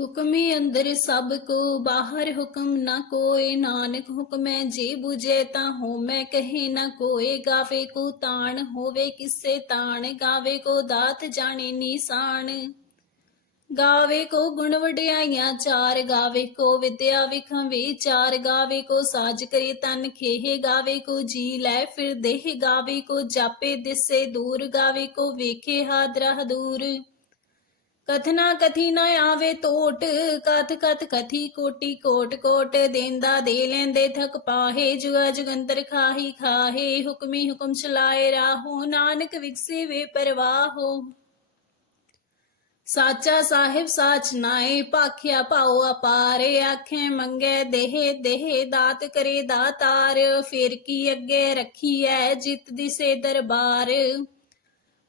ਹੁਕਮੇ ਅੰਦਰ ਸਭ ਕੋ, ਬਾਹਰ ਹੁਕਮ ਨਾ ਕੋਏ। ਨਾਨਕ ਹੁਕਮੈ ਜੇ 부ਜੇ ਤਾਂ ਹੋਮੈ ਕਹੇ ਨਾ ਕੋਏ। ਗਾਵੇ ਕੋ ਤਾਣ, ਹੋਵੇ ਕਿਸੇ ਤਾਣ। ਗਾਵੇ ਕੋ ਦਾਤ ਜਾਣੇ ਨੀਸਾਨ ਗਾਵੇ ਕੋ ਗੁਣ ਵਡਿਆਈਆਂ ਚਾਰ। ਗਾਵੇ ਕੋ ਵਿਦਿਆ ਵਿਖੰ ਚਾਰ ਗਾਵੇ ਕੋ ਸਾਜ ਕਰੇ ਤਨ ਖੇਹ। ਗਾਵੇ ਕੋ ਜੀ ਲੈ ਫਿਰ ਦੇਹ। ਗਾਵੇ ਕੋ ਜਾਪੇ ਦਿਸੇ ਦੂਰ। ਗਾਵੇ ਕੋ ਵੇਖੇ ਹਾਦਰਾ ਦੂਰ ਕਥਨਾ ਕਥੀ ਨਾ ਆਵੇ ਟੋਟ ਕਥ ਕਥ ਕਥੀ ਕੋਟੀ ਕੋਟ ਕੋਟ, ਦੇਂਦਾ ਦੇ ਲੈਂਦੇ ਥਕ ਪਾਹੇ ਜੁਗਾ ਜੁਗੰਤਰ ਖਾਹੀ ਖਾਹੇ, ਹੁਕਮੀ ਹੁਕਮ ਚਲਾਏ ਰਾਹੋ, ਨਾਨਕ ਵਿਗਸੇ ਵੇ ਪਰਵਾਹੋ। ਸਾਚਾ ਸਾਹਿਬ ਸਾਚ ਨਾਏ, ਭਾਖਿਆ ਭਾਉ ਅਪਾਰੇ, ਆਖੇ ਮੰਗੇ ਦੇਹ ਦੇਹ ਦਾਤ ਕਰੇ ਦਾਤਾਰ, ਫਿਰ ਕੀ ਅੱਗੇ ਰੱਖੀਐ, ਜਿਤ ਦਿਸੇ ਦਰਬਾਰ।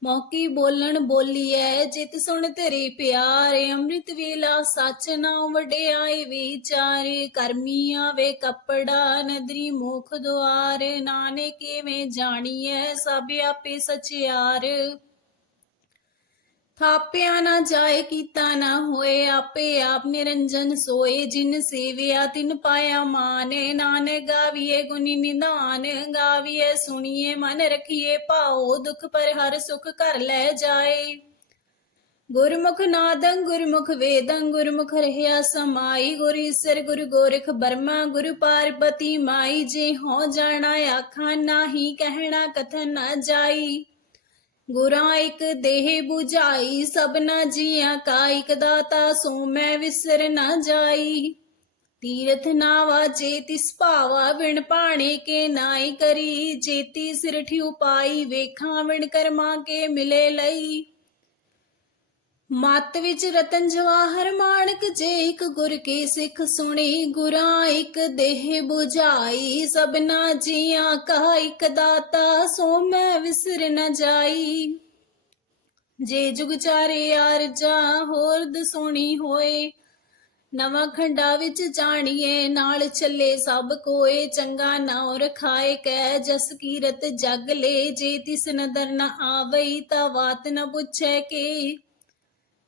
ਮੌਕੀ ਬੋਲਣ ਬੋਲੀਐ, ਜਿਤ ਸੁਣ ਤੇਰੇ ਪਿਆਰੇ, ਅੰਮ੍ਰਿਤ ਵੇਲਾ ਸੱਚ ਨਾਮ ਵਡਿਆਈ ਵਿਚਾਰ ਕਰਮੀ ਆਵੇ ਕੱਪੜਾ, ਨਦਰੀ ਮੁਖ ਦੁਆਰ, ਨਾਨਕ ਕਿਵੇਂ ਜਾਣੀਐ, ਸਭ ਆਪੇ ਸਚਿਆਰ। ਥਾਪਿਆ ਨਾ ਜਾਏ, ਕੀਤਾ ਨਾ ਹੋਏ, ਆਪੇ ਆਪ ਨਿਰੰਜਨ ਸੋਏ, ਜਿਨ ਸੇਵਿਆ ਤਿਨ ਪਾਇਆ ਮਾਨੇ। ਨਾਨਕ ਗਾਵੀਏ ਗੁਣੀ ਨਿਧਾਨ, ਗਾਵੀਏ ਸੁਣੀਏ ਮਨ ਰਖੀਏ ਭਾਉ, ਦੁਖ ਪਰ ਹਰ ਸੁਖ ਕਰ ਲੈ ਜਾਏ। ਗੁਰਮੁਖ ਨਾਦੰ, ਗੁਰਮੁਖ ਵੇਦੰ, ਗੁਰਮੁਖ ਰਹਿਆ ਸਮਾਈ। ਗੁਰ ਈਸਰ, ਗੁਰ ਗੋਰਖ ਬਰਮਾ, ਗੁਰ ਪਾਰਬਤੀ ਮਾਈ। ਜੇ ਹੋ ਜਾਣਾ, ਆਖਾਂ, ਨਾਹੀ ਕਹਿਣਾ, ਕਥਨ ਨਾ ਜਾਈ। ਗੁਰਾਂ ਇੱਕ ਦੇਹ 부ਝਾਈ ਸਭਨਾ ਜੀਆਂ ਕਾ ਇਕ ਦਾਤਾ, ਸੋ ਮੈਂ ਵਿਸਰ ਨਾ ਜਾਈ। ਤੀਰਥ ਨਾਵਾ, ਜੇ ਤਿਸ ਭਾਵਾ ਵਿਣ ਪਾਣੇ ਕੇ ਨਾਈ ਕਰੀ। ਜੇਤੀ ਸਿਰ ਠਿਉ ਪਾਈ, ਵੇਖਾਂ ਵਿਣ ਕਰਮਾ ਕੇ ਮਿਲੇ ਲਈ। ਮਤ ਵਿੱਚ ਰਤਨ ਜਵਾਹਰ ਮਾਣਕ ਜੇ ਇੱਕ ਗੁਰ ਕੀ ਸਿੱਖ ਸੁਣੀ, ਗੁਰਾਂ ਇੱਕ ਦੇਹ 부ਝਾਈ ਸਭਨਾ ਜੀਆਂ ਕਾ ਇੱਕ ਦਾਤਾ, ਸੋ ਮੈਂ ਵਿਸਰ ਨ ਜਾਈ। ਜੇ ਜੁਗ ਚਾਰੇ ਅਰਜਾ ਹੋਰ ਦਸੋਣੀ ਹੋਏ, ਨਵਾਂ ਖੰਡਾ ਵਿੱਚ ਜਾਣੀਏ, ਨਾਲ ਚੱਲੇ ਸਭ ਕੋਏ, ਚੰਗਾ ਨਾਉ ਰਖਾਏ ਕੈ ਜਸ ਕੀਰਤ ਜਗ ਲੈ, ਜੇ ਤਿਸ ਨਦਰ ਨ ਆਵਈ, ਤਾਂ ਬਾਤ ਨ ਪੁੱਛੈ ਕੇ।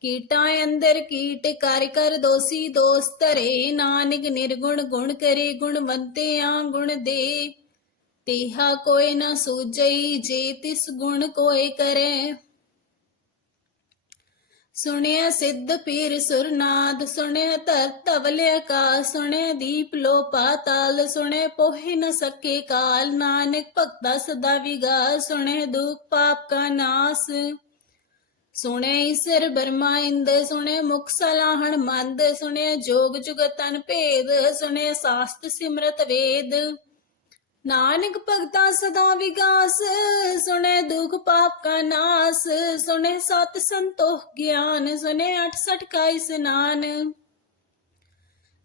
ਕੀਟਾਂ ਅੰਦਰ ਕੀਟ ਕਰ ਕਰ ਦੋਸੀ ਦੋਸਤ ਰੇ ਨਾਨਕ ਨਿਰਗੁਣ ਗੁਣ ਕਰੇ, ਗੁਣਵੰਤਿਆਂ ਗੁਣ ਦੇ। ਤੇਹਾ ਕੋਈ ਨ ਸੂਝਈ, ਜੇ ਤਿਸ ਗੁਣ ਕੋਈ ਕਰੇ। ਸੁਣਿਆ ਸਿੱਧ ਪੀਰ ਸੁਰਨਾਦ, ਸੁਣਿਆ ਧਰ ਤਵਲਿਆ ਕਾ ਸੁਣਿਆ ਦੀਪ ਲੋ ਪਾਤਾਲ ਸੁਣੇ ਪੋਹਿ ਨ ਸਕੇ ਕਾਲ। ਨਾਨਕ ਭਗਤਾ ਸਦਾ ਵਿਗਾ ਸੁਣੇ ਦੁਖ ਪਾਪ ਕਾ ਨਾਸ। ਸੁਣੇ ਈਸਰ ਬਰਮਾ ਇੰਦ, ਸੁਣੇ ਮੁਖ ਸਲਾਹਣ ਮੰਦ, ਸੁਣੇ ਜੋਗ ਜੁਗਤਨ ਭੇਦ, ਸੁਣੇ ਸਾਸਤ ਸਿਮਰਤ ਵੇਦ। ਨਾਨਕ ਭਗਤਾ ਸਦਾ ਵਿਗਾਸ, ਸੁਣੇ ਦੁਖ ਪਾਪ ਕਾ ਨਾਸ, ਸੁਣੇ ਸਤ ਸੰਤੋਖ ਗਿਆਨ, ਸੁਣੇ 68 ਕਾ ਇਸਨਾਨ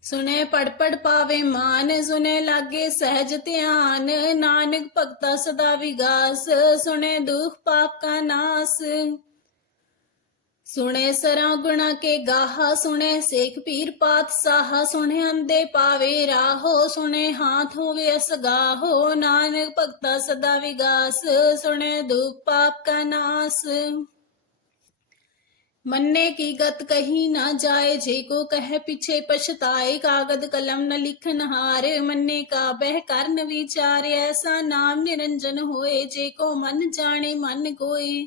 ਸੁਣੇ ਪੜ ਪੜ ਪਾਵੇ ਮਾਨ, ਸੁਣੇ ਲਾਗੇ ਸਹਿਜ ਧਿਆਨ, ਨਾਨਕ ਭਗਤਾ ਸਦਾ ਵਿਗਾਸ, ਸੁਣੇ ਦੁਖ ਪਾਪ ਕਾ ਨਾਸ। ਸੁਣੇ ਸਰਾਂ ਗੁਣਾ ਕੇ ਗਾਹਾ, ਸੁਣੇ ਸੇਖ ਪੀਰ ਪਾਤ ਸਾਹਾ ਸੁਣੇ ਅੰਦੇ ਪਾਵੇ ਰਾਹੋ, ਸੁਣੇ ਹਾਥ ਹੋਵੇ ਅਸਗਾਹੋ, ਨਾਨਕ ਭਗਤਾ ਸਦਾ ਵਿਗਾਸ, ਸੁਣੇ ਦੁਖ ਪਾਪ ਕਾ ਨਾਸ। ਮੰਨੇ ਕੀ ਗਤ ਕਹੀ ਨਾ ਜਾਏ, ਜੇ ਕੋ ਕਹੇ ਪਿਛੇ ਪਛਤਾਏ, ਕਾਗਦ ਕਲਮ ਨ ਲਿਖਨ ਹਾਰ, ਮੰਨੇ ਕਾ ਬਹਿ ਕਰਨ ਵਿਚਾਰ, ਐਸਾ ਨਾਮ ਨਿਰੰਜਨ ਹੋਏ, ਜੇ ਕੋ ਮਨ ਜਾਣੇ ਮਨ ਕੋਏ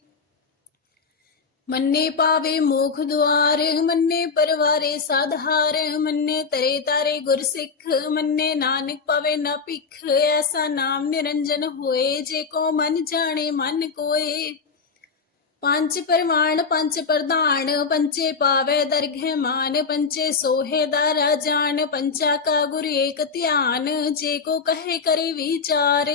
ਮੰਨੇ ਪਾਵੇ ਮੋਖ ਦੁਆਰ, ਮੰਨੇ ਪਰਵਾਰੇ ਸਾਧਾਰ ਮੰਨੇ ਤਰੇ ਤਾਰੇ ਗੁਰ ਸਿੱਖ, ਮੰਨੇ ਨਾਨਕ ਪਾਵੇ ਨਾ ਭਿਖ, ਐਸਾ ਨਾਮ ਨਿਰੰਜਨ ਹੋਏ, ਜੇ ਕੋ ਮਨ ਜਾਣੇ ਮਨ ਕੋਏ। ਪੰਜ ਪਰਮਾਨ ਪੰਜ ਪ੍ਰਧਾਨ ਪੰਚੇ ਪਾਵੇ ਦਰਗਹਿ ਮਾਨ ਪੰਚੇ ਸੋਹੇ ਦਾ ਰਾਜਾਨ ਪੰਚਾ ਕਾ ਗੁਰ ਏਕ ਧਿਆਨ, ਜੇ ਕੋ ਕਹੇ ਕਰੇ ਵਿਚਾਰ।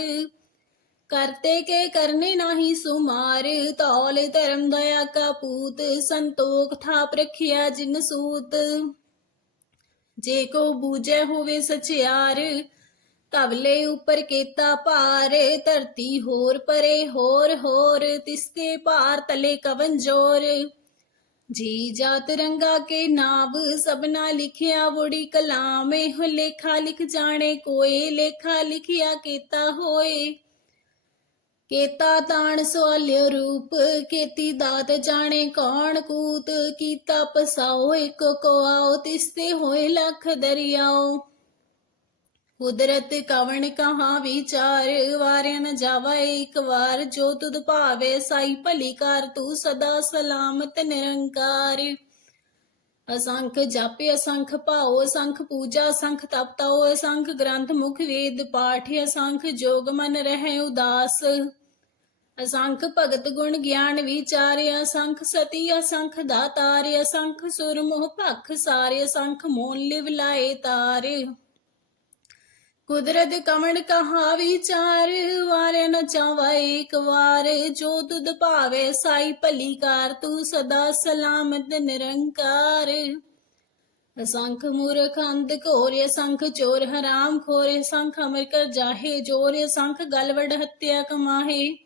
ਕਰਤੇ ਕੇ ਕਰਨੇ ਨਾਹੀ ਸੁਮਾਰ ਤੌਲ ਧਰਮ ਦਇਆ ਕਾ ਪੂਤ, ਸੰਤੋਖ ਥਾਪ ਰਖਿਆ ਜਿਨ ਸੂਤ। ਜੇ ਕੋ ਬੂਝੈ ਹੋਵੇ ਸਚਿਆਰ ਤਵਲੇ ਉਪਰ ਕੀਤਾ ਭਾਰ, ਧਰਤੀ ਹੋਰ ਪਰੇ ਹੋਰ ਹੋਰ, ਤਿਸਤੇ ਭਾਰ ਤਲੇ ਕਵਨ ਜੋਰ। ਜੀ ਜਾਤ ਰੰਗਾ ਕੇ ਨਾਮ ਸਭਨਾ ਲਿਖਿਆ ਵੜੀ ਕਲਾਮ ਇਹ ਲੇਖਾ ਲਿਖ ਜਾਣੇ ਕੋਏ, ਲੇਖਾ ਲਿਖਿਆ ਕੀਤਾ ਹੋਏ। ਕੇਤਾ ਤਾਣ ਸਵਾਲਿਓ ਰੂਪ ਕੀਤੀ ਦਾਤ ਜਾਣੇ ਕੌਣ ਕੂਤ, ਕੀਤਾ ਪਸਾਓ ਇੱਕ ਕੋ ਆਓ, ਤਿਸਤੇ ਹੋਏ ਲੱਖ ਦਰਿਆਓ। ਕੁਦਰਤ ਕਵਣ ਕਹਾ ਵਿਚਾਰ, ਵਾਰਿਆ ਨ ਜਾਵਾ ਇੱਕ ਵਾਰ, ਜੋ ਤੁਧ ਭਾਵੇ, ਸਾਈ ਭਲੀ ਕਰ, ਤੂੰ ਸਦਾ ਸਲਾਮਤ ਨਿਰੰਕਾਰ। ਅਸੰਖ ਜਾਪੇ, ਅਸੰਖ ਭਾਉ, ਅਸੰਖ ਪੂਜਾ, ਅਸੰਖ ਤਪਤਾਉ, ਅਸੰਖ ਗ੍ਰੰਥ ਮੁਖ ਵੇਦ ਪਾਠ, ਅਸੰਖ ਜੋਗ ਮਨ ਰਹਿ ਉਦਾਸ। ਅਸੰਖ ਭਗਤ ਗੁਣ ਗਿਆਨ ਵਿਚਾਰ, ਅਸੰਖ ਸਤੀ, ਅਸੰਖ ਦਾਤਾਰ, ਅਸੰਖ ਸੁਰ ਮੋਹ ਭਖ ਸਾਰੇ, ਅਸੰਖ ਮੋਨ ਲਿਵ ਲਾਏ ਤਾਰੇ। ਕੁਦਰਤ ਕਮਣ ਕਹਾ ਵਿਚਾਰ ਵਾਰੇ ਨ ਚਾਵਾ ਇੱਕ ਵਾਰ। ਜੋ ਤੁਧ ਭਾਵੇ ਸਾਈ ਭਲੀ ਕਾਰ ਤੂੰ ਸਦਾ ਸਲਾਮਤ ਨਿਰੰਕਾਰ। ਅਸੰਖ ਮੂਰਖ ਅੰਧ ਘੋਰ ਸੰਖ ਚੋਰ ਹਰਾਮ ਖੋਰ ਸੰਖ ਅਮਰ ਕਰ ਜਾਹੇ ਜੋਰ ਸੰਖ ਗਲਵੜ ਹੱਤਿਆ ਕਮਾਹੇ।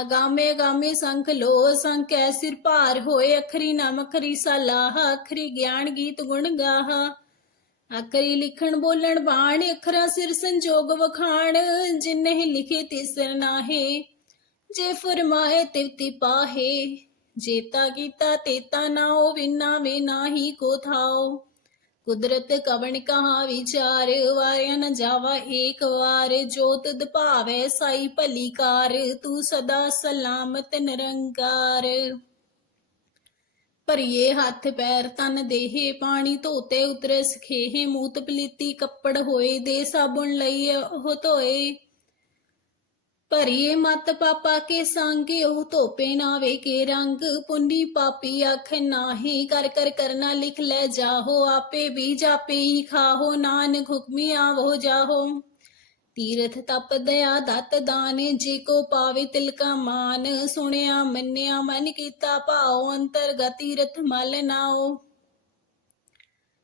ਅਗਾਮੇ ਅਗਾਮੇ ਸੰਖ ਲੋ ਸੰਖ ਸਿਰ ਭਾਰ ਹੋਏ ਅਖਰੀ ਨਾਮ ਅਖਰੀ ਸਲਾਹ ਅਖਰੀ ਗਿਆਨ ਗੀਤ ਗੁਣ ਗਾਹ। ਅਖਰੀ ਲਿਖਣ ਬੋਲਣ ਬਾਣ, ਅਖਰਾ ਸਿਰ ਸੰਜੋਗ ਵਖਾਣ, ਜਿਨਹਿ ਲਿਖੇ ਤਿਸਰ ਨਾਹੇ। ਜੇ ਫਰਮਾਏ ਤਿਵਤੀ ਪਾਹੇ, ਜੇਤਾ ਕੀਤਾ ਤੇਤਾ ਨਾਉ ਵਿਨਾ ਵੇ ਨਾਹੀ ਕੋ ਥਾਓ। ਕੁਦਰਤ ਕਵਣ ਕਹਾ ਵਿਚਾਰ, ਵਾਰਿਆ ਨ ਜਾਵਾ ਏਕ ਵਾਰ। ਜੋ ਤਦ ਭਾਵੇ ਸਾਈ ਭਲੀ ਕਾਰ, ਤੂੰ ਸਦਾ ਸਲਾਮਤ ਨਿਰੰਕਾਰ। ਭਰੀਏ ਹੱਥ ਪੈਰ ਤਨ ਦੇਹੇ, ਪਾਣੀ ਧੋਤੇ ਉਤਰੇ ਸਖੇਹੇ ਮੂਤ ਪਲੀਤੀ ਕੱਪੜ ਹੋਏ, ਦੇ ਸਾਬੁਣ ਲਈ ਉਹ ਧੋਏ। ਭਰੀਏ ਮਤ ਪਾਪਾ ਕੇ ਸੰਗ, ਉਹ ਧੋਪੇ ਨਾਵੇ ਕੇ ਰੰਗ। ਪੁੰਨੀ ਪਾਪੀ ਅੱਖ ਨਾਹੀ, ਕਰ ਕਰ ਕਰਨਾ ਲਿਖ ਲੈ ਜਾਹੋ। ਆਪੇ ਵੀ ਜਾਪੇ ਹੀ ਖਾਹੋ, ਨਾਨਕ ਹੁਕਮੀ ਆਵੋ ਜਾਹੋ। ਤੀਰਥ ਤਪ ਦਇਆ ਦਤ ਦਾਨ, ਜੀ ਕੋ ਪਾਵੇ ਤਿਲਕਾ ਮਾਨ। ਸੁਣਿਆ ਮੰਨਿਆ ਮਨ ਕੀਤਾ ਭਾਉ, ਅੰਤਰਗਤ ਤੀਰਥ ਮਲ ਨਾਓ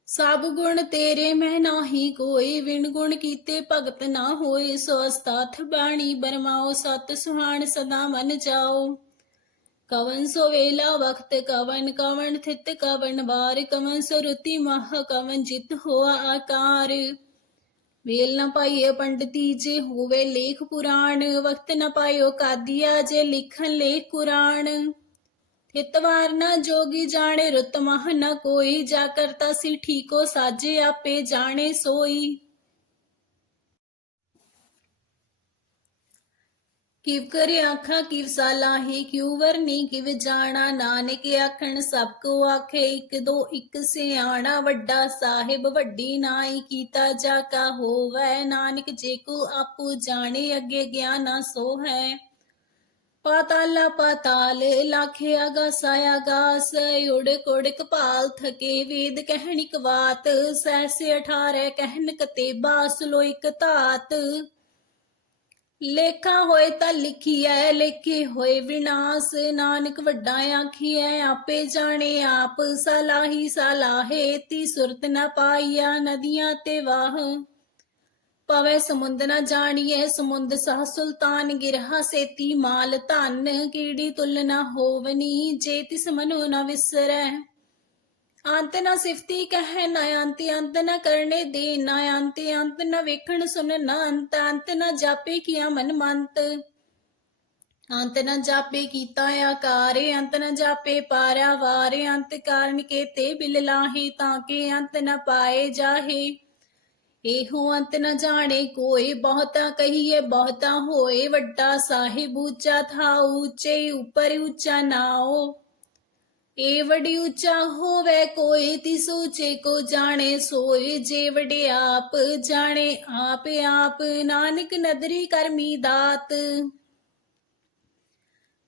ਸਭ ਗੁਣ ਤੇਰੇ ਮੈਂ ਨਾਹੀ ਕੋਈ ਵਿਣ ਗੁਣ ਕੀਤੇ ਭਗਤ ਨਾ ਹੋਏ, ਸੋ ਅਸਤਾਥ ਬਾਣੀ ਬਰਮਾਓ, ਸਤ ਸੁਹਾਣ ਸਦਾ ਮਨ ਜਾਓ। ਕਵਨ ਸੋ ਵੇਲਾ ਵਕਤ ਕਵਨ ਕਵਨ ਥਿਤ ਕਵਨ ਵਾਰ, ਕਵਨ ਸੋ ਰੁਤੀ ਮਹ ਕਵਨ ਜਿਤ ਹੋਆ ਆਕਾਰ। ਵੇਲ ਨ ਪਾਈਏ ਪੰਡਤੀ ਜੇ ਹੋਵੇ ਲੇਖ ਪੁਰਾਣ ਵਕਤ ਨਾ ਪਾਇਓ ਕਾਦੀਆ ਜੇ ਲਿਖਣ ਲੇਖ ਕੁਰਾਨ। ਇਤਵਾਰ ਨਾ ਜੋਗੀ ਜਾਣੇ, ਰੁਤ ਮਹ ਨ ਕੋਈ। ਜਾ ਕਰਤਾ ਸੀ ਠੀਕੋ ਸਾਜੇ ਆਪੇ, ਜਾਣੇ ਸੋਈ। ਕਿਵ ਕਰ ਆਖਾਂ, ਕਿਵ ਸਾਲਾਹੀ ਕਿਉ ਵਰਨੀ? ਕਿਵ ਜਾਣਾ ਨਾਨਕ ਆਖਣ, ਸਭ ਕੋ ਆਖੇ, ਇੱਕ ਦੋ ਇੱਕ ਸਿਆਣਾ ਵੱਡਾ ਸਾਹਿਬ, ਵੱਡੀ ਨਾਈ ਕੀਤਾ ਜਾ ਕਾ ਹੋਵੈ। ਨਾਨਕ ਜੇ ਕੋ ਆਪੂ ਜਾਣੇ, ਅੱਗੇ ਗਿਆਨਾ ਸੋ ਹੈ। ਪਾਤਾਲਾ ਪਾਤਾਲ ਲਾਖੇ ਆਗਾਸ ਆਗਾਸ ਉੜ ਕੋੜ ਕਪਾਲ ਥਕੇ ਵੇਦ ਕਹਿਣਿਕ ਵਾਤ ਸੈਸੇ 18 ਕਹਿਨ ਕਤੇਬਾ, ਸਲੋ ਇਕ ਧਾਤ। ਲੇਖਾ ਹੋਏ ਤਾਂ ਲਿਖੀਐ, ਲੇਖੇ ਹੋਏ ਵਿਨਾਸ਼, ਨਾਨਕ ਵੱਡਾ ਆਖੀਐ, ਆਪੇ ਜਾਣੇ ਆਪ, ਸਲਾਹੀ ਸਲਾਹੇ, ਤੀ ਸੁਰਤ ਨਾ ਪਾਈਆ ਨਦੀਆਂ ਤੇ ਵਾਹ। ਪਵੇ ਸਮੁੰਦ ਨ ਜਾਣੀਏ ਸਮੁੰਦ ਸਹ ਸੁਲਤਾਨ ਗਿਰਹਾ ਸੇਤੀ ਮਾਲ ਧਨ, ਕੀੜੀ ਤੁਲ ਨ ਹੋਵਨੀ, ਜੇ ਤਿਸ ਮਨੁ ਨ ਵਿਸਰੈ। ਅੰਤ ਨ ਸਿਫਤੀ ਕਹਿ, ਨ ਅੰਤ ਅੰਤ ਨ ਕਰਨੇ ਦੇ, ਨਾ ਅੰਤ ਅੰਤ ਨਾ ਵੇਖਣ ਸੁਨ ਨਾ ਅੰਤ ਅੰਤ ਨਾ ਜਾਪੇ ਕੀਆ ਮਨ ਮੰਤ। ਅੰਤ ਨਾ ਜਾਪੇ ਕੀਤਾ ਆਕਾਰ, ਅੰਤ ਨਾ ਜਾਪੇ ਪਾਰਿਆ ਵਾਰ, ਅੰਤ ਕਾਰਨ ਕੇ ਤੇ ਬਿਲ ਲਾਹੇ, ਤਾਂ ਕੇ ਅੰਤ ਨਾ ਪਾਏ ਜਾਹੇ। ਇਹੋ ਅੰਤ ਨ ਜਾਣੇ ਕੋਈ ਬਹੁਤਾ ਕਹੀਏ ਬਹੁਤਾ ਹੋਏ, ਵੱਡਾ ਸਾਹਿਬ ਉੱਚਾ ਥਾ ਉੱਚੇ ਉਪਰ ਉੱਚਾ ਨਾਓ ਏ ਵਡੀ ਉੱਚਾ ਹੋਵੇ ਕੋਈ ਤਿਸ ਉੱਚੇ ਕੋ ਜਾਣੇ ਸੋਏ, ਜੇ ਵਡੇ ਆਪ ਜਾਣੇ ਆਪ ਆਪ। ਨਾਨਕ ਨਦਰੀ ਕਰਮੀ ਦਾਤ।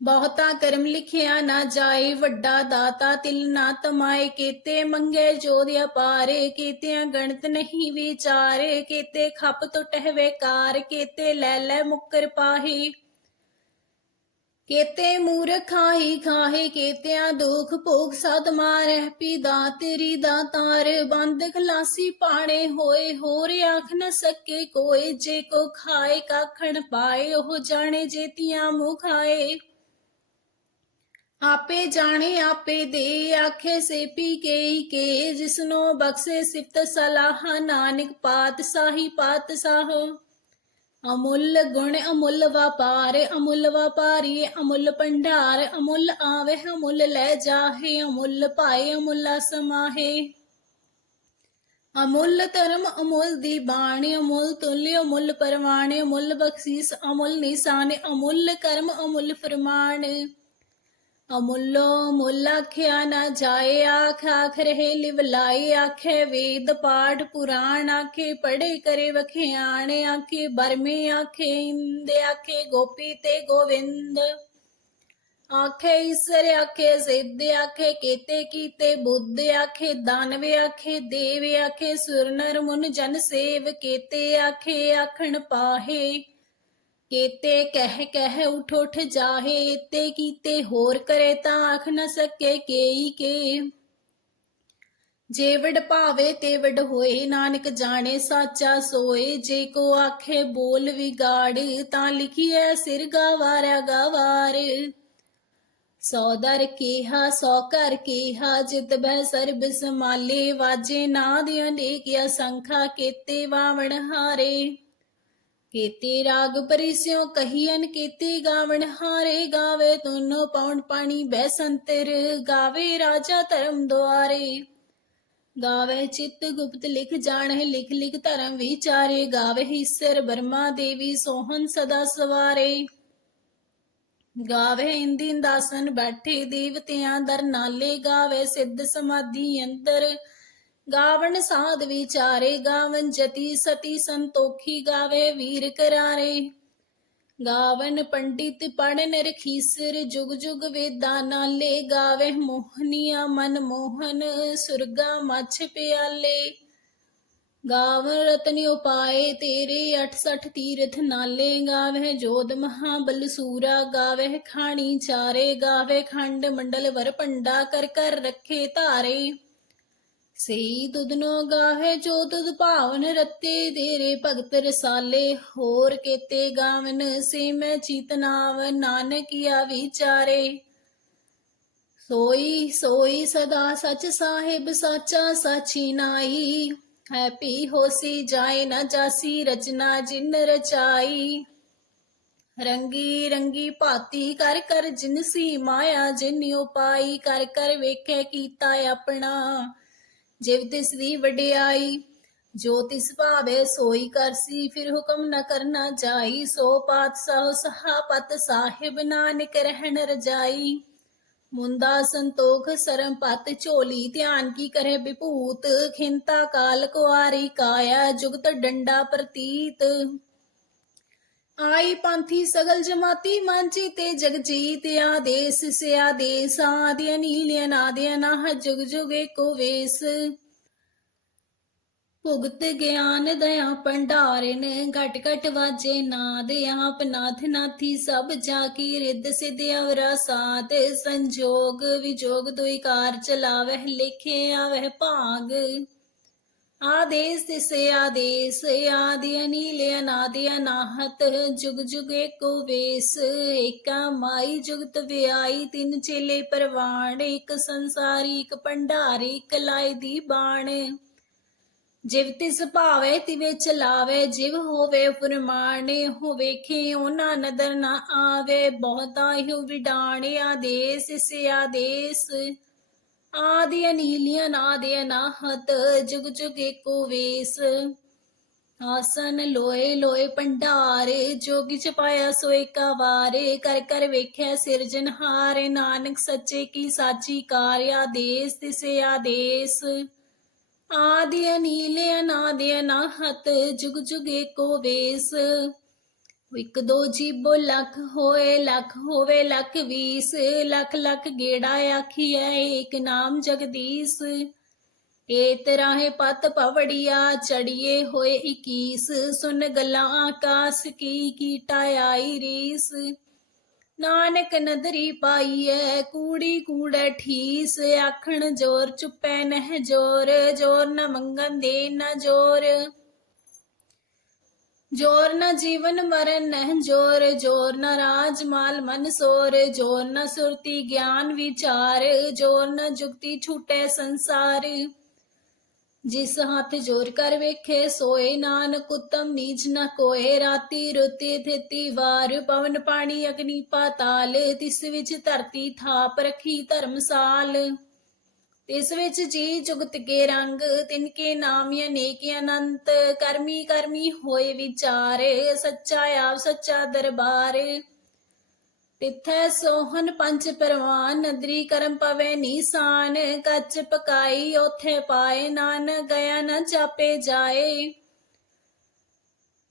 ਬਹੁਤਾ ਕਰਮ ਲਿਖਿਆ ਨਾ ਜਾਏ, ਵੱਡਾ ਦਾਤਾ ਤਿਲ ਨਾ ਤਮਾਏ, ਕੀਤੇ ਮੰਗੇ ਜੋਦ ਅਪਾਰੇ, ਕੀਤਿਆਂ ਗਣਤ ਨਹੀਂ ਵਿਚਾਰੇ, ਕੀਤੇ ਖੱਪ ਟੁੱਟਹਿ ਵੇਕਾਰ ਕੀਤੇ ਲੈ ਲੈ ਮੁਕਰ ਪਾਹੀ। ਕੇਤੇ ਮੂਰਖ ਖਾਹੀ ਖਾਹੇ, ਕੇਤਿਆਂ ਦੁਖ ਭੋਗ ਸਦ ਮਾਰਹਿ ਪੀ ਦਾਤਰੀ ਦਾਤਾਰ ਬੰਦ ਖਲਾਸੀ ਪਾਣੇ ਹੋਏ, ਹੋਰ ਆਖ ਨ ਸਕੇ ਕੋਏ, ਜੇ ਕੋ ਖਾਏ, ਕਾਖਣ ਪਾਏ, ਉਹ ਜਾਣੇ ਜੇਤੀਆਂ ਮੁਖ ਆਏ ਆਪੇ ਜਾਣੇ, ਆਪੇ ਦੇ, ਆਖੇ ਸੇ ਪੀ ਕੇ ਕੇ। ਜਿਸਨੋ ਬਖਸ਼ੇ ਸਿਫਤ ਸਲਾਹ, ਨਾਨਕ ਪਾਤ ਸਾਹੀ ਪਾਤ ਸਾਹ ਅਮੁੱਲ ਗੁਣ ਅਮੁੱਲ ਵਪਾਰ, ਅਮੁੱਲ ਵਪਾਰੀ, ਅਮੁੱਲ ਭੰਡਾਰ। ਅਮੁੱਲ ਆਵੇ, ਅਮੁੱਲ ਲੈ ਜਾਹੇ, ਅਮੁੱਲ ਪਾਏ ਅਮੁੱਲ ਸਮਾਹੇ। ਅਮੁੱਲ ਧਰਮ ਅਮੁੱਲ ਦੀ ਬਾਣੀ, ਅਮੁੱਲ ਤੁल्य ਅਮੁੱਲ ਪਰਵਾਣੇ, ਅਮੁੱਲ ਬਖਸ਼ੀਸ, ਅਮੁੱਲ ਨਿਸ਼ਾਨ, ਅਮੁੱਲ ਕਰਮ, ਅਮੁੱਲ ਫਰਮਾਨ। ਅਮੁੱਲੋ ਮੁੱਲ ਆਖਿਆ ਨਾ ਜਾਏ ਆਖ ਆਖ ਰਹੇ ਲਿਵਲਾਈ ਆਖੇ ਵੇਦ ਪਾਠ ਪੁਰਾਣ, ਆਖੇ ਪੜੇ ਕਰੇ ਵਖਿਆਣ, ਆਖੇ ਬਰਮੇ, ਆਖੇ ਇੰਦ, ਆਖੇ ਗੋਪੀ ਤੇ ਗੋਵਿੰਦ। ਆਖੇ ਈਸਰ, ਆਖੇ ਸਿੱਧ, ਆਖੇ ਕੀਤੇ ਕੀਤੇ ਬੁੱਧ, ਆਖੇ ਦਾਨਵ, ਆਖੇ ਦੇਵ, ਆਖੇ ਸੁਰ ਨਰ ਮੁਨ ਜਨ ਸੇਵ ਕੀਤੇ, ਆਖੇ ਆਖਣ ਪਾਹੇ। ਕੀਤੇ ਕਹਿ ਕਹਿ ਉਠ ਉਠ ਜਾਹੇ, ਤੇ ਕੀਤੇ ਹੋਰ ਕਰੇ ਤਾਂ ਆਖ ਨਾ ਸਕੇ ਕੇਈ ਕੇ। ਜੇ ਭਾਵੇ ਤੇ ਹੋਏ, ਨਾਨਕ ਜਾਣੇ ਸਾਚਾ ਸੋਏ। ਜੇ ਕੋ ਆਖੇ ਬੋਲ ਵਿਗਾੜ, ਤਾਂ ਲਿਖੀਐ ਸਿਰ ਗਵਾਰਿਆ ਗਵਾਰ। ਸੌਦਰ ਕੀਹਾ, ਸੌ ਕਰ ਕੀਹਾ, ਜਿਤ ਬਹਿ ਸਰਬ ਸਮਾਲੇ ਵਾਜੇ ਨਾਦ ਅਨੇਕਿਆ ਸੰਖਾ ਕੀਤੇ ਵਾਵਣ ਹਾਰੇ। ਕੇਤੇ ਰਾਗ ਪਰਿਸਿਓ ਕਹੀਨ ਕੀਤੇ ਗਾਵਣ, ਹਾਰੇ ਗਾਵੇ ਤੁਨੋ ਪੌਣ ਪਾਣੀ ਬੈ ਸੰਤਰ ਗਾਵੇ ਰਾਜਾ ਧਰਮ ਦੁਆਰੇ। ਗਾਵੇ ਚਿੱਤ ਗੁਪਤ ਲਿਖ ਜਾਣਹਿ, ਲਿਖ ਲਿਖ ਧਰਮ ਵਿਚਾਰੇ, ਗਾਵੇ ਈਸਰ ਬਰਮਾ ਦੇਵੀ ਸੋਹਨ ਸਦਾ ਸਵਾਰੇ। ਗਾਵੇ ਇੰਦਿਨ ਦਾਸਨ ਬੈਠੇ ਦੇਵਤਿਆਂ ਦਰ ਨਾਲੇ, ਗਾਵੇ ਸਿੱਧ ਸਮਾਧੀ ਅੰਦਰ ਗਾਵਣ ਸਾਧ ਵਿਚਾਰੇ ਗਾਵਨ ਜਤੀ ਸਤੀ ਸੰਤੋਖੀ ਗਾਵੇ ਵੀਰ ਕਰਾਰੇ। ਗਾਵਨ ਪੰਡਿਤ ਪੜਨ ਰਖੀਸਰ ਜੁਗ ਜੁਗ ਵੇਦਾਂ ਨਾਲੇ ਗਾਵੇ ਮੋਹਨੀਆ ਮਨ ਮੋਹਨ, ਸੁਰਗਾ ਮਛ ਪਿਆਲੇ। ਗਾਵਨ ਰਤਨ ਉਪਾਏ ਤੇਰੇ 68 ਤੀਰਥ ਨਾਲੇ ਗਾਵੇ ਜੋਧ ਮਹਾਬਲ ਸੂਰਾ ਗਾਵੇ ਖਾਣੀ ਚਾਰੇ, ਗਾਵੇ ਖੰਡ ਮੰਡਲ ਵਰ ਪੰਡਾ ਕਰ ਕਰ ਰੱਖੇ ਧਾਰੇ। ਸਈ ਤੁਧਨੋ ਗਾਵੇ ਜੋ ਤੁਧ ਭਾਵਨ ਰਤੇ, ਤੇਰੇ ਭਗਤ ਰਸਾਲੇ, ਹੋਰ ਕੇਤੇ ਗਾਵਨ ਸੇ ਮੈਂ ਚੀਤਨਾਵ ਨਾਨਕਿਆ ਵਿਚਾਰੇ। ਸੋਈ ਸੋਈ ਸਦਾ ਸਚ ਸਾਹਿਬ, ਸਾਚਾ ਸਾਚੀ ਨਾਈ। ਹੈਪੀ ਹੋਸੀ ਜਾਏ ਨਾ ਜਾਸੀ, ਰਚਨਾ ਜਿਨ ਰਚਾਈ। ਰੰਗੀ ਰੰਗੀ ਭਾਤੀ ਕਰ ਕਰ ਜਿਨਸੀ ਮਾਇਆ, ਜਿਨ ਉਪਾਈ। ਕਰ ਕਰ ਵੇਖੇ ਕੀਤਾ ਆਪਣਾ। ਜਿਵ ਤਿਸ ਦੀ ਵਡਿਆਈ, ਜੋ ਤਿਸ ਭਾਵੇ ਸੋਈ ਕਰਸੀ ਫਿਰ ਹੁਕਮ ਨ ਕਰਨਾ ਜਾਈ। ਸੋ ਪਾਤਸ਼ਾਹ ਸਹਾਪਤ ਸਾਹਿਬ ਨਾਨਕ ਰਹਿਣ ਰਜਾਈ। ਮੁੰਦਾ ਸੰਤੋਖ ਸਰਮ ਪਤ ਝੋਲੀ, ਧਿਆਨ ਕੀ ਕਰੇ ਵਿਭੂਤ। ਖਿੰਤਾ ਕਾਲ ਕੁਆਰੀ ਕਾਇਆ, ਜੁਗਤ ਡੰਡਾ ਪ੍ਰਤੀਤ। ਆਈ ਪੰਥੀ ਸਗਲ ਜਮਾਤੀ ਮਾਂਚੀ ਤੇ ਜਗਜੀਤ ਆਦੇਸ ਸੇ ਆਦੇਸ ਆਦਿ ਅਨੀਲ ਅਨਾਦਿ ਅਨਾਹ ਜੁਗ ਜੁਗ ਏਕੋ ਵੇਸ। ਭੁਗਤ ਗਿਆਨ ਦਇਆ ਭੰਡਾਰਨ, ਘਟ ਘਟ ਵਾਜੇ ਨਾਦ, ਆਪ ਨਾਥ ਨਾਥੀ ਸਭ ਜਾ ਕੀ ਰਿੱਧ ਸਿਧ ਅਵਰਾ ਸਾਧ ਸੰਜੋਗ ਵਿਜੋਗ ਦੁਇਕਾਰ ਚਲਾਵਹਿ, ਲਿਖੇ ਆਵਹਿ ਭਾਗ। ਆਦੇਸ ਤਿਸੇ ਆਦੇਸ ਆਦਿ ਅਨੀਲ ਅਨਾਦਿ ਅਨਾਹਤ ਜੁਗ ਜੁਗ ਏਕੋ ਵੇਸ, ਏਕਾ ਮਾਈ ਜੁਗਤ ਤਿੰਨ ਚੇਲੇ ਪਰਵਾਣ, ਇੱਕ ਸੰਸਾਰੀ, ਇੱਕ ਭੰਡਾਰੀ, ਇੱਕ ਲਾਇ ਦੀ ਬਾਣ। ਜਿਵ ਤਿਸ ਭਾਵੇ, ਤਿਵੇ ਚਲਾਵੇ, ਜਿਵ ਹੋਵੇ ਫਰਮਾਣੇ ਹੋ ਵੇਖੇ ਉਹਨਾਂ ਨਦਰ ਨਾ ਆਵੇ, ਬਹੁਤਾ ਹੀ ਵਿਡਾਣੇ, ਆਦੇਸ ਸੇ ਆਦੇਸ। ਆਦਿ ਅਨੀਲਿਆ ਨਾਦਿ ਅਨਾਹਤ, ਜੁਗ ਜੁਗ ਏਕੋ ਵੇਸ। ਆਸਨ ਲੋਏ ਲੋਏ ਭੰਡਾਰੇ, ਜੋਗੀ ਚ ਪਾਇਆ ਸੋਏ ਕਾ ਕਰ ਕਰ ਵੇਖਿਆ ਸਿਰਜਨਹਾਰੇ ਨਾਨਕ ਸੱਚੇ ਕੀ ਸਾਚੀ ਕਾਰ ਆਦੇਸ ਤਿਸੇ ਆਦੇਸ। ਆਦਿ ਅਨੀਲ ਅਨਾਦਿ ਅਨਾਹਤ, ਜੁਗ ਜੁਗ ਏਕੋ ਵੇਸ। ਇੱਕ ਦੋ ਜੀਬੋ ਲੱਖ ਹੋਏ, ਲੱਖ ਹੋਵੇ, ਲੱਖ ਵੀਸ, ਲੱਖ ਲੱਖ ਗੇੜਾ ਆਖੀਐ, ਏਕ ਨਾਮ ਜਗਦੀਸ਼। ਏ ਤਰਾਹੇ ਪਤ ਪਵੜੀਆ, ਚੜੀਏ ਹੋਏ 21 ਸੁਨ ਗੱਲਾਂ ਆਕਾਸ, ਕੀ ਕੀਟਾ ਆਈ ਰੀਸ। ਨਾਨਕ ਨਦਰੀ ਪਾਈਐ, ਕੂੜੀ ਕੂੜੈ ਠੀਸ। ਆਖਣ ਜੋਰ ਚੁੱਪੈ ਨਹਿ ਜੋਰ ਜੋਰ ਨ ਮੰਗਨ ਦੇ ਨ ਜੋਰ। ਜੋਰ ਨਾ ਜੀਵਨ ਮਰਨ ਨਹਿ ਜੋਰ ਜੋਰ ਨਾ ਰਾਜ ਮਾਲ ਮਨ ਸੋਰ, ਜੋਰ ਨਾ ਸੁਰਤੀ ਗਿਆਨ ਵਿਚਾਰ, ਜੋਰ ਨਾ ਜੁਗਤੀ ਛੂਟੈ ਸੰਸਾਰ। ਜਿਸ ਹੱਥ ਜੋਰ ਕਰ ਵੇਖੇ, ਸੋਏ ਨਾਨਕ ਉਤਮ ਨੀਚ ਨ ਕੋਏ। ਰਾਤੀ ਰੁਤੀ ਥਿਤੀ ਵਾਰ, ਪਵਨ ਪਾਣੀ ਅਗਨੀ ਪਾਤਾਲ, ਤਿਸ ਵਿੱਚ ਧਰਤੀ ਥਾਪ ਰਖੀ ਧਰਮਸਾਲ। ਤਿਸ ਵਿੱਚ ਜੀ ਜੁਗਤ ਕੇ ਰੰਗ, ਤਿਨ ਕੇ ਨਾਮ ਅਨੇਕ ਅਨੰਤ, ਕਰਮੀ ਕਰਮੀ ਹੋਏ ਵਿਚਾਰ, ਸੱਚਾ ਆਪ ਸੱਚਾ ਦਰਬਾਰ। ਤਿੱਥੈ ਸੋਹਨ ਪੰਜ ਪਰਵਾਨ, ਨਦਰੀ ਕਰਮ ਪਵੇ ਨੀਸਾਨ, ਕੱਚ ਪਕਾਈ ਉਥੇ ਪਾਏ ਨਾਨ ਗਿਆ ਨਾ ਚਾਪੇ ਜਾਏ।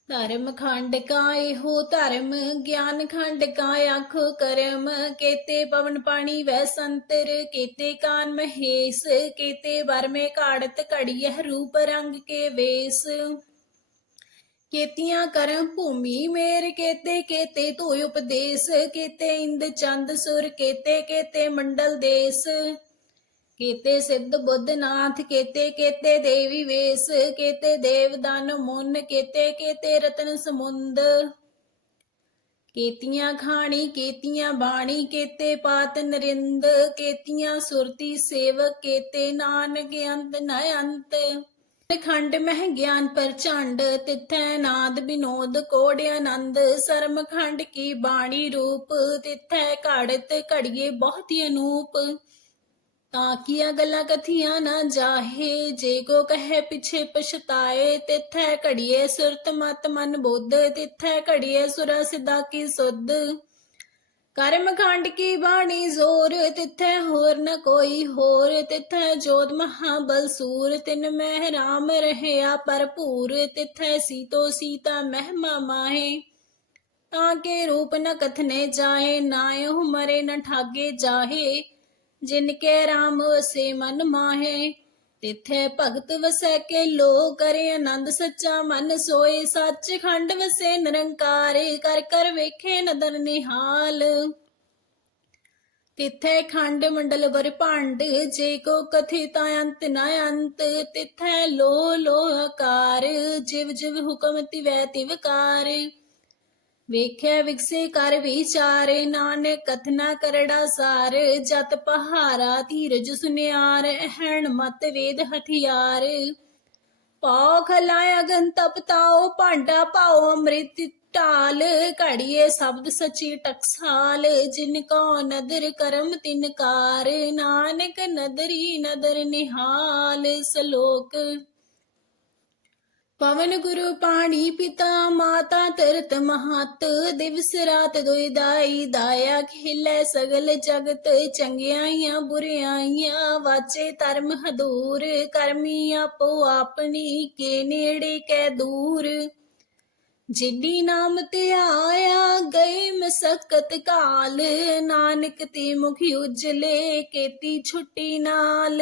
ਧਰਮ ਖੰਡ ਕਾਏ ਹੋ ਧਰਮ, ਗਿਆਨ ਖੰਡ ਕਾ ਆਖੋ ਕਰਮ, ਕੇਤੇ ਪਵਨ ਪਾਣੀ ਵੈ ਸੰਤਰ, ਕੇਤੇ ਕਾਨ ਮਹੇਸ਼, ਕੇਤੇ ਵਰਮੇ ਘਾੜਤ ਘੜੀਐ ਰੂਪ ਰੰਗ ਕੇ ਵੇਸ। ਕੇਤੀਆਂ ਕਰਮ ਭੂਮੀ ਮੇਰ, ਕੇਤੇ ਕੇਤੇ ਤੋ ਉਪਦੇਸ਼, ਕੇਤੇ ਇੰਦ ਚੰਦ ਸੁਰ, ਕੇਤੇ ਕੇਤੇ ਮੰਡਲ ਦੇਸ। ਕੇਤੇ ਸਿੱਧ ਬੁੱਧ ਨਾਥ, ਕੇਤੇ ਕੇਤੇ ਦੇਵੀ ਵੇਸ, ਕੇਤੇ ਦੇਵ ਦਾਨ ਮੁੰਨ, ਕੇਤੇ ਕੇਤੇ ਰਤਨ ਸਮੁੰਦ। ਕੇਤੀਆਂ ਖਾਣੀ, ਕੇਤੀਆਂ ਬਾਣੀ, ਕੇਤੇ ਪਾਤ ਨਰਿੰਦ, ਕੇਤੀਆਂ ਸੁਰਤੀ ਸੇਵਕ, ਕੇਤੇ ਨਾਨਕ ਅੰਤ ਨ ਅੰਤ। ਖੰਡ ਮਹਿ ਗਿਆਨ ਪ੍ਰਚੰਡ, ਤਿਥੈ ਨਾਦ ਬਿਨੋਦ ਕੋੜ ਆਨੰਦ। ਸਰਮ ਖੰਡ ਕੀ ਬਾਣੀ ਰੂਪ, ਤਿਥੈ ਘੜਤ ਘੜੀਏ ਬਹੁਤੀ ਅਨੂਪ। ਤਾਂ ਕੀਆਂ ਗੱਲਾਂ ਕਥੀਆਂ ਨਾ ਜਾਹੇ, ਜੇ ਕੋ ਕਹੇ ਪਿਛੇ ਪਛਤਾਏ, ਤਿਥੈ ਘੜੀਏ ਸੁਰਤ ਮਤ ਮਨ ਬੁੱਧ, ਤਿਥੈ ਘੜੀਏ ਸੁਰਾ ਸਿਦਾ ਕੀ ਸੁਧ। ਕਰਮ ਖੰਡ ਕੀ ਬਾਣੀ ਜ਼ੋਰ, ਤਿਥੈ ਹੋਰ ਨ ਕੋਈ ਹੋਰ, ਤਿਥੈ ਜੋਤ ਮਹਾਬਲ ਸੂਰ, ਤਿਨ ਮਹਿ ਰਾਮ ਰਹਿਆ ਭਰਪੂਰ, ਤਿਥੈ ਸੀਤੋ ਸੀਤਾ ਮਹਿਮਾ ਮਾਹੇ। ਤਾਂ ਕੇ ਰੂਪ ਨ ਕਥਨੇ ਜਾਏ ਨਾਇਓ ਮਰੇ ਨ ਠਾਗੇ ਜਾਹੇ। ਜਿਨ ਕੇ ਰਾਮ ਵਸੇ ਮਨ ਮਾਹੇ, ਤਿਥੈ ਭਗਤ ਵਸੈ ਕੇ ਲੋ ਕਰੇ ਆਨੰਦ ਸੱਚਾ ਮਨ ਸੋਏ ਸੱਚ ਖੰਡ ਵਸੇ ਨਿਰੰਕਾਰ, ਕਰ ਕਰ ਵੇਖੇ ਨਦਰ ਨਿਹਾਲ। ਤਿਥੈ ਖੰਡ ਮੰਡਲ ਵਰ ਭੰਡ, ਜੇ ਕੋ ਕਥਿਤਾ ਅੰਤ ਨ ਅੰਤ, ਤਿਥੈ ਲੋ ਲੋ ਆਕਾਰ, ਜਿਵ ਜਿਵ ਹੁਕਮ ਤਿਵੈ ਤਿਵਕਾਰ ਵੇਖਿਆ ਵਿਕਸੇ ਕਰ ਵਿਚਾਰੇ, ਨਾਨਕ ਕਥਨਾ ਕਰੜਾ ਸਾਰ, ਜਤ ਪਹਾਰਾ ਧੀਰਜ ਸੁਨਿਆਰ ਹੈਣ ਮਤ ਵੇਦ ਹਥਿਆਰ ਪਾਉ ਖਲਾਇਆ ਅਗਨ ਤਪਤਾਓ ਭਾਂਡਾ ਪਾਓ ਅੰਮ੍ਰਿਤ ਢਾਲ। ਘੜੀਏ ਸ਼ਬਦ ਸਚੀ ਟਕਸਾਲ, ਜਿਨ ਕੋ ਨਦਰ ਕਰਮ ਤਿਨਕਾਰ ਨਾਨਕ ਨਦਰੀ ਨਦਰ ਨਿਹਾਲ, ਸਲੋਕ ਪਵਨ ਗੁਰੂ ਪਾਣੀ ਪਿਤਾ, ਮਾਤਾ ਤਰਤ ਮਹਤ, ਦਿਵਸ ਰਾਤ ਦੁਇਦਾਈ ਦਾਇਆ ਖੇਲੇ ਸਗਲ ਜਗਤ, ਚੰਗਿਆਈਆਂ ਬੁਰਿਆਈਆਂ ਵਾਚੇ ਧਰਮ ਹਦੂਰ, ਕਰਮੀ ਆਪੋ ਆਪਣੀ ਕੇ ਨੇੜੇ ਕੈ ਦੂਰ। ਜਿਨੀ ਨਾਮ ਤੇ ਆਇਆ ਗਏ ਮਸਕਤ ਕਾਲ, ਨਾਨਕ ਤੇ ਮੁਖੀ ਉਜਲੇ, ਕੀਤੀ ਛੁੱਟੀ ਨਾਲ।